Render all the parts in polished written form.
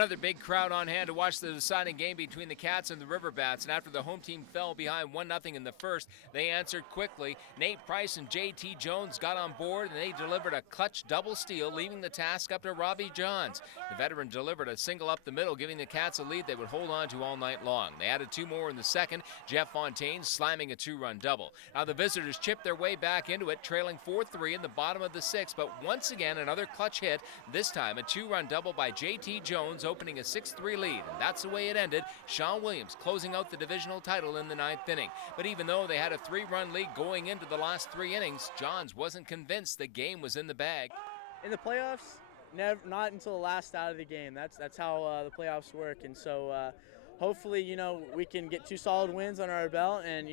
Another big crowd on hand to watch the deciding game between the Cats and the River Bats, and after the home team fell behind 1-0 in the first, they answered quickly. Nate Price and JT Jones got on board, and they delivered a clutch double steal, leaving the task up to Robbie Johns. The veteran delivered a single up the middle, giving the Cats a lead they would hold on to all night long. They added two more in the second, Jeff Fontaine slamming a two-run double. Now the visitors chipped their way back into it, trailing 4-3 in the bottom of the sixth, but once again another clutch hit, this time a two-run double by JT Jones, opening a 6-3 lead, and that's the way it ended. Sean Williams closing out the divisional title in the ninth inning. But even though they had a three-run lead going into the last three innings, Johns wasn't convinced the game was in the bag. In the playoffs, not until the last out of the game. That's how the playoffs work, and so hopefully, we can get two solid wins on our belt and,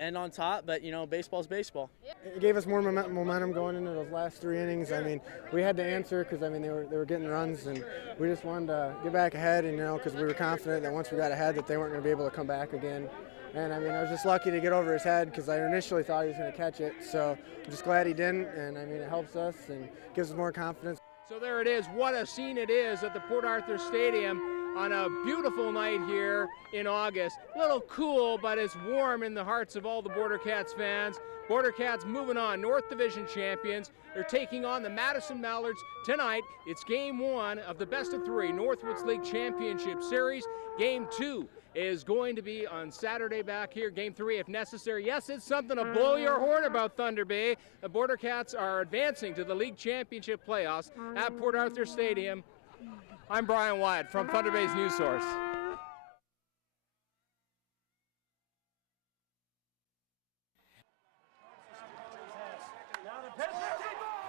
end on top, but baseball's baseball. It gave us more momentum going into those last three innings. I mean, we had to answer because they were getting runs, and we just wanted to get back ahead, and because we were confident that once we got ahead that they weren't going to be able to come back again. And I mean, I was just lucky to get over his head because I initially thought he was going to catch it. So I'm just glad he didn't, and I mean, it helps us and gives us more confidence. So there it is. What a scene it is at the Port Arthur Stadium on a beautiful night here in August. A little cool, but it's warm in the hearts of all the Border Cats fans. Border Cats moving on, North Division champions. They're taking on the Madison Mallards tonight. It's game one of the best of three Northwoods League Championship Series. Game two is going to be on Saturday back here. Game three, if necessary. Yes, it's something to blow your horn about, Thunder Bay. The Border Cats are advancing to the League Championship playoffs at Port Arthur Stadium. I'm Brian Wyatt from Thunder Bay's News Source.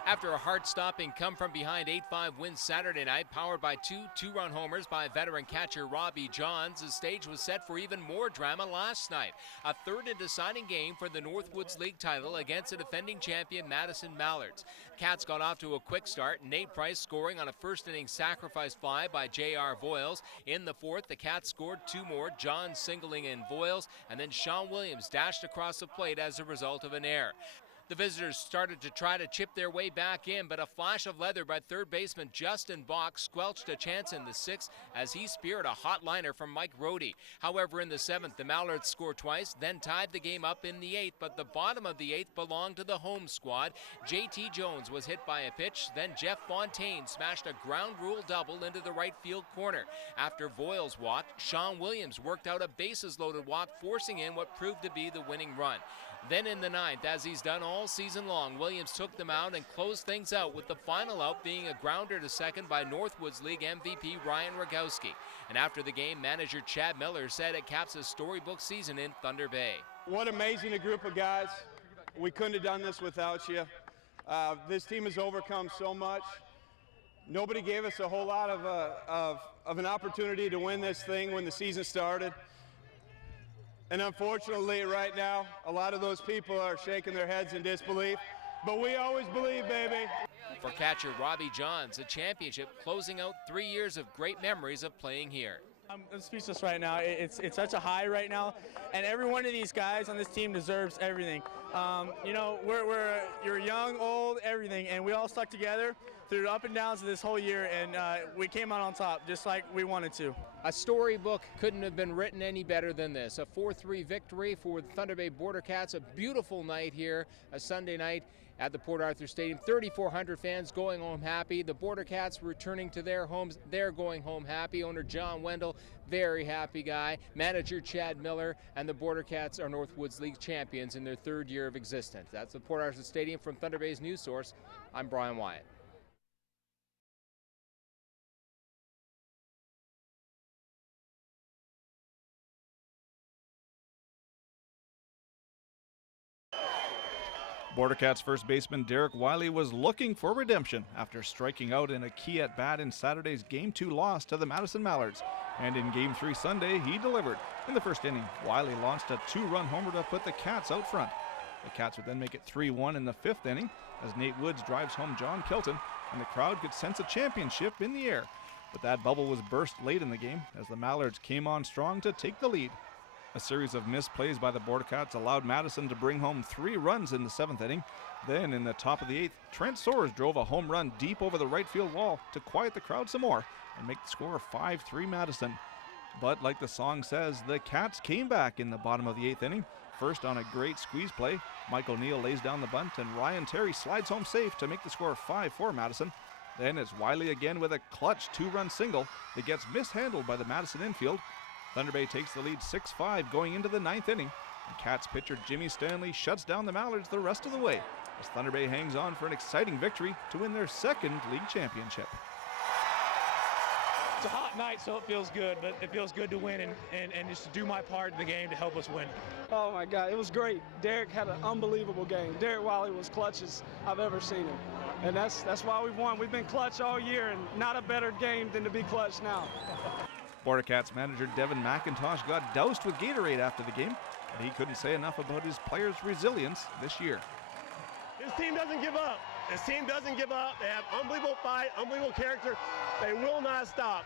After a heart-stopping come-from-behind 8-5 win Saturday night, powered by two-run homers by veteran catcher Robbie Johns, the stage was set for even more drama last night. A third and deciding game for the Northwoods League title against the defending champion Madison Mallards. Cats got off to a quick start, Nate Price scoring on a first-inning sacrifice fly by J.R. Voiles. In the fourth, the Cats scored two more, Johns singling in Voiles, and then Sean Williams dashed across the plate as a result of an error. The visitors started to try to chip their way back in, but a flash of leather by third baseman Justin Bach squelched a chance in the sixth as he speared a hot liner from Mike Rohde. However, in the seventh, the Mallards scored twice, then tied the game up in the eighth, but the bottom of the eighth belonged to the home squad. JT Jones was hit by a pitch, then Jeff Fontaine smashed a ground rule double into the right field corner. After Voiles walked, Sean Williams worked out a bases-loaded walk, forcing in what proved to be the winning run. Then in the ninth, as he's done all season long, Williams took them out and closed things out, with the final out being a grounder to second by Northwoods League MVP Ryan Rogowski. And after the game, manager Chad Miller said it caps a storybook season in Thunder Bay. What amazing a group of guys. We couldn't have done this without you. This team has overcome so much. Nobody gave us a whole lot of an opportunity to win this thing when the season started. And unfortunately, right now, a lot of those people are shaking their heads in disbelief. But we always believe, baby. For catcher Robbie Johns, a championship closing out 3 years of great memories of playing here. I'm speechless right now. It's such a high right now, and every one of these guys on this team deserves everything. You're young, old, everything, and we all stuck together through the up and downs of this whole year, and we came out on top just like we wanted to. A storybook couldn't have been written any better than this. A 4-3 victory for the Thunder Bay Border Cats. A beautiful night here, a Sunday night at the Port Arthur Stadium. 3,400 fans going home happy. The Border Cats returning to their homes. They're going home happy. Owner John Wendell, very happy guy. Manager Chad Miller, and the Border Cats are Northwoods League champions in their third year of existence. That's the Port Arthur Stadium. From Thunder Bay's News Source, I'm Brian Wyatt. Border Cats first baseman Derek Wiley was looking for redemption after striking out in a key at-bat in Saturday's Game 2 loss to the Madison Mallards. And in Game 3 Sunday, he delivered. In the first inning, Wiley launched a two-run homer to put the Cats out front. The Cats would then make it 3-1 in the fifth inning as Nate Woods drives home John Kilton, and the crowd could sense a championship in the air. But that bubble was burst late in the game as the Mallards came on strong to take the lead. A series of missed plays by the Border Cats allowed Madison to bring home 3 runs in the 7th inning. Then in the top of the 8th, Trent Soares drove a home run deep over the right field wall to quiet the crowd some more and make the score 5-3 Madison. But like the song says, the Cats came back in the bottom of the 8th inning. First on a great squeeze play, Michael Neal lays down the bunt and Ryan Terry slides home safe to make the score 5-4 Madison. Then it's Wiley again with a clutch 2-run single that gets mishandled by the Madison infield. Thunder Bay takes the lead 6-5 going into the 9th inning. And Cats pitcher Jimmy Stanley shuts down the Mallards the rest of the way as Thunder Bay hangs on for an exciting victory to win their 2nd league championship. It's a hot night, so it feels good, but it feels good to win and just to do my part in the game to help us win. Oh my God, it was great. Derek had an unbelievable game. Derek Wiley was clutch as I've ever seen him. And that's why we've won. We've been clutch all year, and not a better game than to be clutch now. Border Cats manager Devin McIntosh got doused with Gatorade after the game, and he couldn't say enough about his players' resilience this year. This team doesn't give up. This team doesn't give up. They have unbelievable fight, unbelievable character. They will not stop.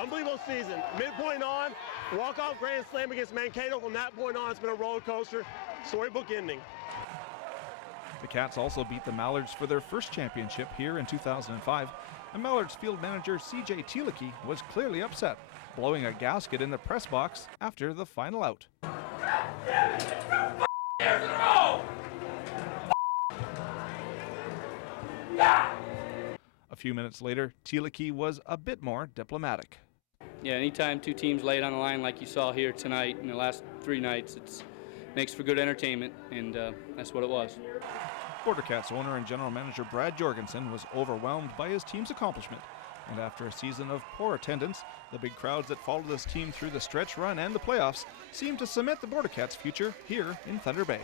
Unbelievable season. Midpoint on, walk-off grand slam against Mankato. From that point on, it's been a roller coaster. Storybook ending. The Cats also beat the Mallards for their first championship here in 2005. And Mallards field manager CJ Tielicke was clearly upset, blowing a gasket in the press box after the final out. A few minutes later, Tielicke was a bit more diplomatic. Yeah, anytime 2 teams lay it on the line like you saw here tonight in the last 3 nights, it makes for good entertainment, and that's what it was. Border Cats owner and general manager Brad Jorgensen was overwhelmed by his team's accomplishment. And after a season of poor attendance, the big crowds that followed this team through the stretch run and the playoffs seem to cement the Border Cats' future here in Thunder Bay.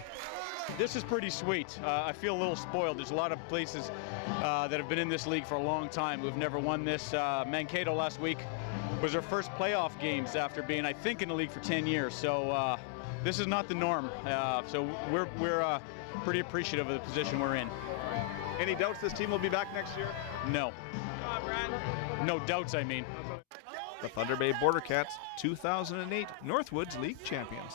This is pretty sweet. I feel a little spoiled. There's a lot of places that have been in this league for a long time who've never won this. Mankato last week was their first playoff games after being, I think, in the league for 10 years. So this is not the norm. So we're pretty appreciative of the position we're in. Any doubts this team will be back next year? No. No doubts, I mean. The Thunder Bay Border Cats, 2008 Northwoods League champions.